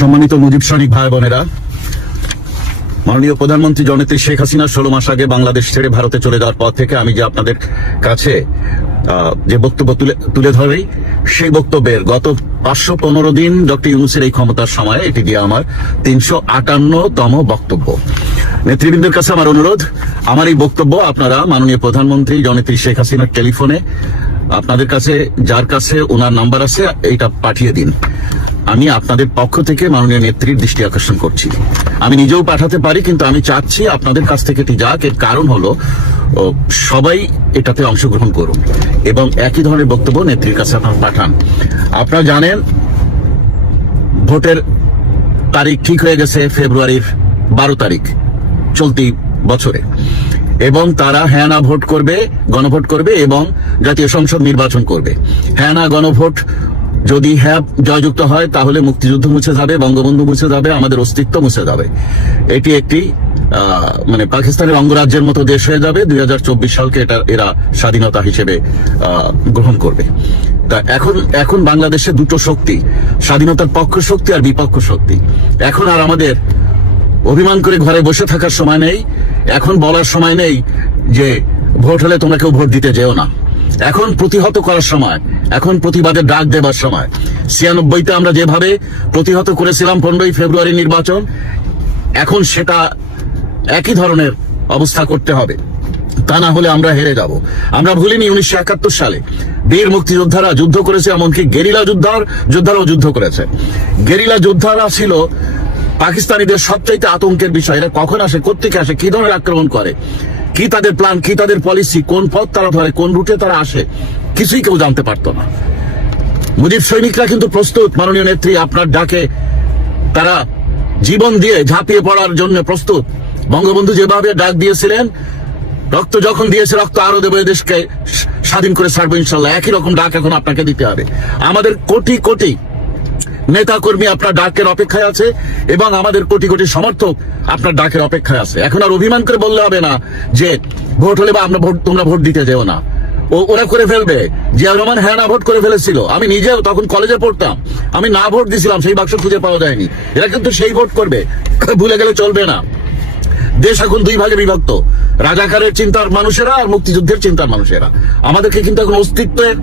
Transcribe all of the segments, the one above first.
সম্মানিত মুজিব সৈনিক ভাই বোনেরা, মাননীয় প্রধানমন্ত্রী জনেত্রী শেখ হাসিনা ষোলো মাস আগে বাংলাদেশ ছেড়ে ভারতে চলে যাওয়ার পর থেকে আমি যে আপনাদের কাছে যে বক্তব্য তুলে তুলে ধরি, সেই বক্তব্যের গত পাঁচশো পনেরো দিন ডক্টর ইউনুসের এই ক্ষমতার সময় এটি দিয়ে আমার তিনশো আটান্নতম বক্তব্য। নেতৃবৃন্দের কাছে আমার অনুরোধ, আমার এই বক্তব্য আপনারা মাননীয় প্রধানমন্ত্রী জনেত্রী শেখ হাসিনার টেলিফোনে আপনাদের কাছে, যার কাছে ওনার নাম্বার আছে এটা পাঠিয়ে দিন। আমি আপনাদের পক্ষ থেকে মাননীয় নেত্রীর দৃষ্টি আকর্ষণ করছি। আমি নিজেও পাঠাতে পারি, কিন্তু আমি চাচ্ছি আপনাদের কাছ থেকে এটি যাক। এর কারণ হলো সবাই এটাতে অংশগ্রহণ করুন এবং একই ধরনের বক্তব্য নেত্রীর কাছে আপনারা পাঠান। আপনারা জানেন, ভোটের তারিখ ঠিক হয়ে গেছে ফেব্রুয়ারির বারো তারিখ, চলতি বছরে। এবং তারা হ্যাঁ না ভোট করবে, গণভোট করবে এবং জাতীয় সংসদ নির্বাচন করবে। হ্যাঁ না গণভোট যদি হ্যাঁ জয়যুক্ত হয়, তাহলে মুক্তিযুদ্ধ মুছে যাবে, বঙ্গবন্ধু মুছে যাবে, আমাদের অস্তিত্ব মুছে যাবে। এটি একটি মানে পাকিস্তানের অঙ্গরাজ্যের মতো দেশ হয়ে যাবে, দুই সালকে এটা, এরা স্বাধীনতা হিসেবে গ্রহণ করবে। তা এখন এখন বাংলাদেশে দুটো শক্তি, স্বাধীনতার পক্ষ শক্তি আর বিপক্ষ শক্তি। এখন আর আমাদের অভিমান করে ঘরে বসে থাকার সময় নেই, এখন বলার সময় নেই যে, ভোট হলে তোমরা কেউ ভোট দিতে যেও না। এখন প্রতিহত করার সময়, এখন প্রতিবাদের ডাক দেবার সময়। ছিয়ানব্বইতে আমরা যেভাবে প্রতিহত করেছিলাম পনেরোই ফেব্রুয়ারি নির্বাচন, এখন সেটা একই ধরনের অবস্থা করতে হবে। তা না হলে আমরা হেরে যাব। আমরা ভুলিনি উনিশশো একাত্তর সালে। বীর মুক্তিযোদ্ধারা যুদ্ধ করেছে, এমনকি গেরিলা যুদ্ধার, যোদ্ধারাও যুদ্ধ করেছে। গেরিলা যোদ্ধারা ছিল পাকিস্তানিদের সবচাইতে আতঙ্কের বিষয়। এরা কখন আসে কোথেকে আসে, কি ধরনের আক্রমণ করে? কি তাদের প্ল্যান কি তাদের পলিসি কোন পথ তারা ধরে, কোন রুটে তারা আসে, কিছুই কেউ জানতে পারতো না। মুজিব সৈনিকরা কিন্তু প্রস্তুত, মাননীয় নেত্রী আপনার ডাকে তারা জীবন দিয়ে ঝাঁপিয়ে পড়ার জন্য প্রস্তুত। বঙ্গবন্ধু যেভাবে ডাক দিয়েছিলেন, রক্ত যখন দিয়েছে, রক্ত আরও দেবে দেশকে স্বাধীন করে ছাড়বো ইনশাল্লাহ। একই রকম ডাক এখন আপনাকে দিতে হবে। আমাদের কোটি কোটি নেতা কর্মী আপনার ডাকের অপেক্ষায় আছে এবং আমাদের কোটি কোটি সমর্থক আপনার ডাকের অপেক্ষায় আছে। এখন আর অভিমান করে বললে হবে না যে ভোট হলে বা আমরা ভোট, তোমরা ভোট দিতে যেও না। ও, ওরা করে ফেলবে। জিয়া রহমান হ্যাঁ না ভোট করে ফেলেছিল। আমি নিজেও তখন কলেজে পড়তাম। আমি না ভোট দিছিলাম, সেই বাক্স খুঁজে পাওয়া যায়নি। এরা কিন্তু সেই ভোট করবে। ভুলে গেলে চলবে না। দেশ এখন দুই ভাগে বিভক্ত। রাজাকারের চিন্তার মানুষেরা আর মুক্তিযুদ্ধের চিন্তার মানুষেরা। আমাদেরকে কিন্তু এখন অস্তিত্বের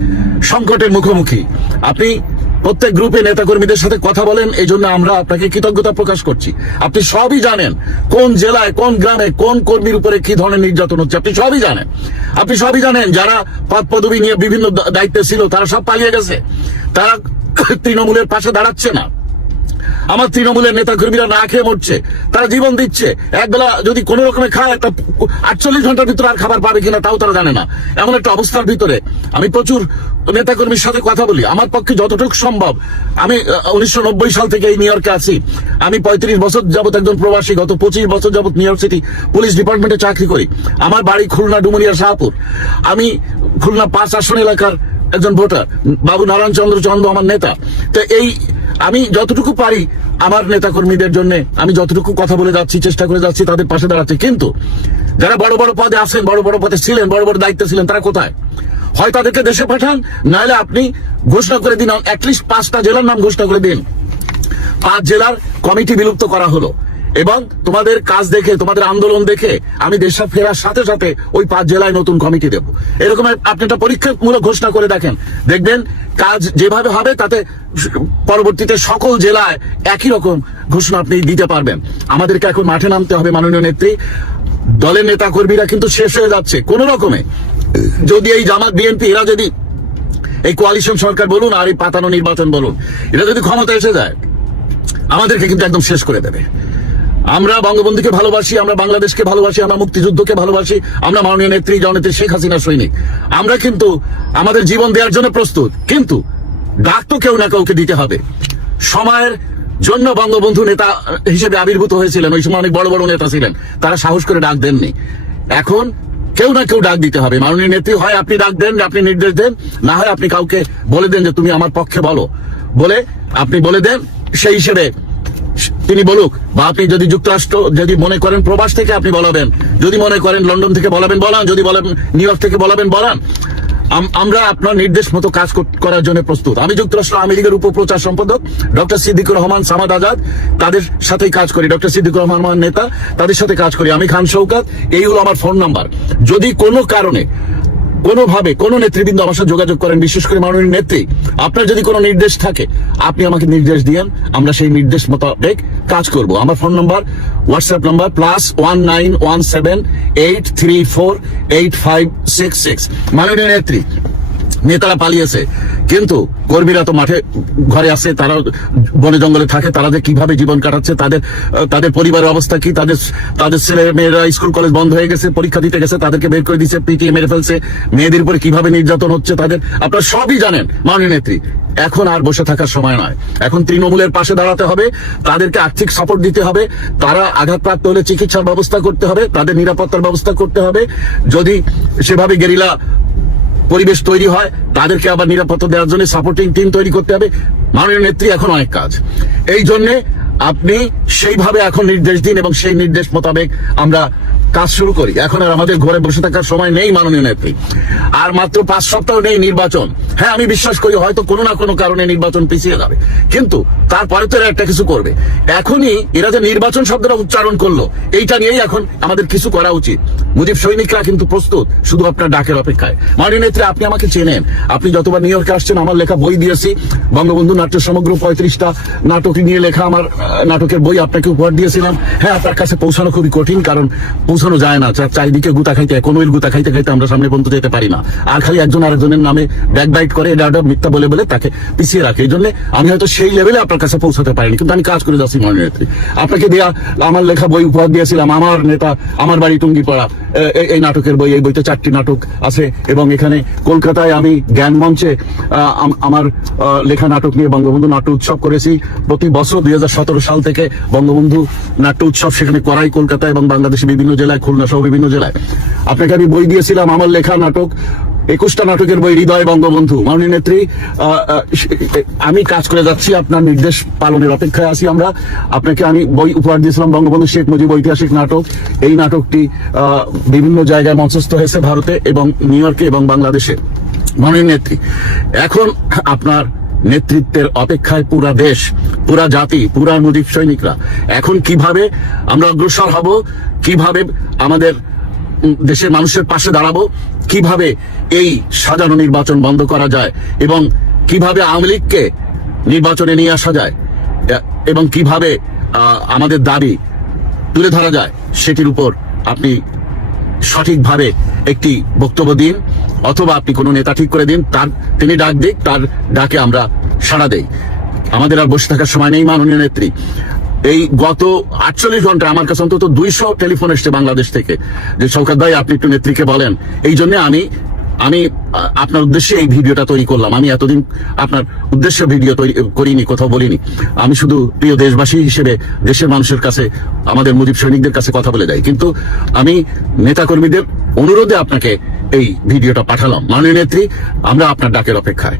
সংকটের মুখোমুখি। আপনি প্রত্যেক গ্রুপে নেতাকর্মীদের সাথে কথা বলেন, এই জন্য আমরা আপনাকে কৃতজ্ঞতা প্রকাশ করছি। আপনি সবই জানেন কোন জেলায়, কোন গ্রামে, কোন কর্মীর উপরে কি ধরনের নির্যাতন হচ্ছে, আপনি সবই জানেন। আপনি সবই জানেন যারা পদ পদবি নিয়ে বিভিন্ন দায়িত্বে ছিল, তারা সব পালিয়ে গেছে। তারা তৃণমূলের পাশে দাঁড়াচ্ছে না। আমার তৃণমূলের নেতা কর্মীরা না খেয়ে মরছে, তারা জীবন দিচ্ছে। একবেলা যদি কোনো রকমে খায়, একটা আটচল্লিশ ঘণ্টার ভিতরে আর খাবার পাবে কিনা তাও তারা জানে না। এমন একটা অবস্থার ভিতরে আমি প্রচুর নেতা কর্মীর সাথে কথা বলি। আমার পক্ষে যতটুকু সম্ভব, আমি উনিশশো নব্বই সাল থেকে এই নিউ ইয়র্কে আছি। আমি পঁয়ত্রিশ বছর যাবত একজন প্রবাসী, গত পঁচিশ বছর যাবত নিউ ইয়র্ক সিটি পুলিশ ডিপার্টমেন্টে চাকরি করি। আমার বাড়ি খুলনা ডুমুরিয়া শাহপুর। আমি খুলনা পাঁচ আসন এলাকার একজন ভোটার, বাবু নারায়ণ চন্দ্র চন্দ্র আমার নেতা। তো এই আমি যতটুকু পারি আমার নেতাকর্মীদের জন্য, আমি যতটুকু কথা বলে যাচ্ছি, চেষ্টা করে যাচ্ছি, তাদের পাশে দাঁড়াচ্ছি কিন্তু যারা বড় বড় পদে আছেন, বড় বড় পদে ছিলেন, বড় বড় দায়িত্বে ছিলেন, তারা কোথায়? হয় তাদেরকে দেশে পাঠান, নাহলে আপনি ঘোষণা করে দিন, অ্যাটলিস্ট পাঁচটা জেলার নাম ঘোষণা করে দিন। পাঁচ জেলার কমিটি বিলুপ্ত করা হলো। এবং তোমাদের কাজ দেখে, তোমাদের আন্দোলন দেখে আমি দেশে ফেরার সাথে সাথে ওই পাঁচ জেলায় নতুন কমিটি দেব। এরকম আপনি একটা পরীক্ষামূলক ঘোষণা করে দেখেন। দেখবেন কাজ যেভাবে হবে তাতে পরবর্তীতে সকল জেলায় একই রকম ঘোষণা আপনি দিতে পারবেন। আমাদেরকে এখন মাঠে নামতে হবে মাননীয় নেত্রী। দলের নেতা কর্মীরা কিন্তু শেষ হয়ে যাচ্ছে কোন রকমে। যদি এই জামাত, বিএনপি, এরা যদি এই কোয়ালিশন সরকার বলুন আর এই পাতানো নির্বাচন বলুন এটা যদি ক্ষমতা এসে যায়, আমাদেরকে কিন্তু একদম শেষ করে দেবে। আমরা বঙ্গবন্ধুকে ভালোবাসি, আমরা বাংলাদেশকে ভালোবাসি, আমরা মুক্তিযুদ্ধকে ভালোবাসি, আমরা মাননীয় নেত্রী, জননেত্রী শেখ হাসিনা সৈনিক। আমরা কিন্তু আমাদের জীবন দেওয়ার জন্য প্রস্তুত, কিন্তু ডাক তো কেউ না কাউকে দিতে হবে। সময়ের জন্য বঙ্গবন্ধু নেতা হিসেবে আবির্ভূত হয়েছিলেন, ওই সময় অনেক বড় বড় নেতা ছিলেন, তারা সাহস করে ডাক দেননি। এখন কেউ না কেউ ডাক দিতে হবে। মাননীয় নেত্রী, হয় আপনি ডাক দেন, আপনি নির্দেশ দেন, না হয় আপনি কাউকে বলে দেন যে তুমি আমার পক্ষে বলো। বলে, আপনি বলে দেন, সেই হিসেবে তিনি বলুক বা আপনি যদি যুক্তরাষ্ট্র যদি মনে করেন প্রবাস থেকে আপনি বলাবেন, যদি মনে করেন লন্ডন থেকে বলাবেন বলান, যদি বলেন নিউ ইয়র্ক থেকে বলাবেন বলান, আম- আমরা আপনার নির্দেশ মতো কাজ করার জন্য প্রস্তুত। আমি যুক্তরাষ্ট্র আওয়ামী লীগের উপপ্রচার সম্পাদক, ডক্টর সিদ্দিকুর রহমান, সামাদ আজাদ, তাদের সাথেই কাজ করি। ডক্টর সিদ্দিকুর রহমান নেতা, তাদের সাথে কাজ করি। আমি খান শৌকাত এই হলো আমার ফোন নাম্বার। যদি কোনো কারণে কোনোভাবে কোনো নেতৃবৃন্দ আমার সাথে যোগাযোগ করেন, বিশেষ করে মাননীয় নেত্রী, আপনার যদি কোনো নির্দেশ থাকে, আপনি আমাকে নির্দেশ দিয়েন, আমরা সেই নির্দেশ মোতাবেক কাজ করব। আমার phone number WhatsApp number plus one nine one seven eight three four eight five six six মাননীয় নেত্রী নেতারা পালিয়েছে। কিন্তু কর্মীরা তো মাঠে, ঘরে আছে তারা বনে জঙ্গলে থাকে, তারা যে কীভাবে জীবন কাটাচ্ছে, তাদের তাদের পরিবারের অবস্থা কি? তাদের তাদের ছেলে মেয়েরা স্কুল, কলেজ বন্ধ হয়ে গেছে, পরীক্ষা দিতে গেছে, তাদেরকে বের করে দিচ্ছে পিটিএ মেরে ফেলছে। মেয়েদের উপরে কীভাবে নির্যাতন হচ্ছে তাদের, আপনারা সবই জানেন, মাননীয় নেত্রী। এখন আর বসে থাকার সময় নয়। এখন তৃণমূলের পাশে দাঁড়াতে হবে, তাদেরকে আর্থিক সাপোর্ট দিতে হবে, তারা আঘাতপ্রাপ্ত হলে চিকিৎসার ব্যবস্থা করতে হবে, তাদের নিরাপত্তার ব্যবস্থা করতে হবে। যদি সেভাবে গেরিলা পরিবেশ তৈরি হয়, তাদেরকে আবার নিরাপত্তা দেওয়ার জন্য সাপোর্টিং টিম তৈরি করতে হবে। মাননীয় নেত্রী এখন অনেক কাজ। এই জন্যে আপনি সেইভাবে এখন নির্দেশ দিন এবং সেই নির্দেশ মোতাবেক আমরা কাজ শুরু করি। এখন আর আমাদের ঘরে বসে থাকার সময় নেই মাননীয় নেত্রী। আর মাত্র পাঁচ সপ্তাহ নেই নির্বাচন। হ্যাঁ আমি বিশ্বাস করি হয়তো কোনো না কোনো কারণে নির্বাচন পিছিয়ে যাবে। কিন্তু তারপরে তো একটা কিছু করবে। এখনই এরা যে নির্বাচন শব্দটা উচ্চারণ করল, এইটা নিয়েই এখন আমাদের কিছু করা উচিত। মুজিব সৈনিকরা কিন্তু প্রস্তুত, শুধু আপনার ডাকের অপেক্ষায়। মাননীয় নেত্রী, আপনি আমাকে চেনেন। আপনি যতবার নিউ ইয়র্কে আসছেন, আমার লেখা বই দিয়েছি। বঙ্গবন্ধু নাট্য সমগ্র পঁয়ত্রিশটা নাটক নিয়ে লেখা আমার নাটকের বই আপনাকে উপহার দিয়েছিলাম। হ্যাঁ আপনার কাছে পৌঁছানো খুবই কঠিন, কারণ পৌঁছানো যায় না। চারিদিকে গুতা খাইতে কোনোইল গুতা খাইতে খাইতে আমরা সামনে পর্যন্ত যেতে পারি না। আর খালি একজন আরেকজনের নামে ব্যাক বাইট করে এটা মিথ্যা বলে বলে তাকে পিছিয়ে রাখে। এই জন্য আমি হয়তো সেই লেভেলে আপনার কাছে পৌঁছাতে পারিনি, কিন্তু আমি কাজ করে যাচ্ছি মাননীয় নেত্রী আপনাকে দেয়া আমার লেখা বই, উপহার দিয়েছিলাম, আমার নেতা, আমার বাড়ি টুঙ্গিপাড়া। এ- এ- এই নাটকের বই, এই বইতে চারটি নাটক আছে, এবং এখানে কলকাতায় আমি জ্ঞান মঞ্চে আমার লেখা নাটক নিয়ে বঙ্গবন্ধু নাট্য উৎসব করেছি। প্রতি বছর দুই হাজার সতেরো সাল থেকে বঙ্গবন্ধু নাট্য উৎসব সেখানে করাই কলকাতা এবং বাংলাদেশের বিভিন্ন জেলায়, খুলনা সহ বিভিন্ন জেলায়। আপনাকে আমি বই দিয়েছিলাম, আমার লেখা নাটক একুশটা নাটকের বই, হৃদয়, বঙ্গবন্ধু, মাননীয় নেত্রী আমি কাজ করে যাচ্ছি, আপনার নির্দেশ পালনের অপেক্ষায় আছি আমরা। আপনাকে আমি বই উপহার দিয়েছিলাম, বঙ্গবন্ধু শেখ মুজিব ঐতিহাসিক নাটক। এই নাটকটি বিভিন্ন জায়গায় মঞ্চস্থ হয়েছে ভারতে এবং নিউ ইয়র্কে এবং বাংলাদেশে। মাননীয় নেত্রী, এখন আপনার নেতৃত্বের অপেক্ষায় পুরা দেশ, পুরা জাতি, পুরা মুজিব সৈনিকরা। এখন কীভাবে আমরা অগ্রসর হব, কীভাবে আমাদের দেশের মানুষের পাশে দাঁড়াবো কীভাবে এই সাজানো নির্বাচন বন্ধ করা যায় এবং কীভাবে আওয়ামী লীগকে নির্বাচনে নিয়ে আসা যায় এবং কীভাবে আমাদের দাবি তুলে ধরা যায়, সেটির উপর আপনি সঠিকভাবে একটি বক্তব্য দিন, অথবা আপনি কোনো নেতা ঠিক করে দিন, তার তিনি ডাক দিক, তার ডাকে আমরা সাড়া দেই। আমাদের আর বসে থাকার সময় নেই মাননীয় নেত্রী। এই গত আটচল্লিশ ঘণ্টা আমার কাছে অন্তত দুইশো টেলিফোন এসছে বাংলাদেশ থেকে। যে শৌকত ভাই, আপনি একটু নেত্রীকে বলেন। এই জন্য আমি আমি আপনার উদ্দেশ্যে এই ভিডিওটা তৈরি করলাম। আমি এতদিন আপনার উদ্দেশ্যে ভিডিও তৈরি করিনি, কোথাও বলিনি। আমি শুধু প্রিয় দেশবাসী হিসেবে, দেশের মানুষের কাছে, আমাদের মুজিব সৈনিকদের কাছে কথা বলে যাই। কিন্তু আমি নেতাকর্মীদের অনুরোধে আপনাকে এই ভিডিওটা পাঠালাম। মাননীয় নেত্রী, আমরা আপনার ডাকের অপেক্ষায়।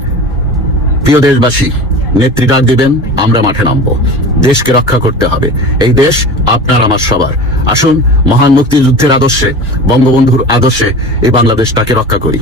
প্রিয় দেশবাসী নেত্রী ডাক দিবেন, আমরা মাঠে নামবো। দেশকে রক্ষা করতে হবে। এই দেশ আপনার, আমার সবার। আসুন, মহান মুক্তিযুদ্ধের আদর্শে, বঙ্গবন্ধুর আদর্শে এই বাংলাদেশটাকে রক্ষা করি।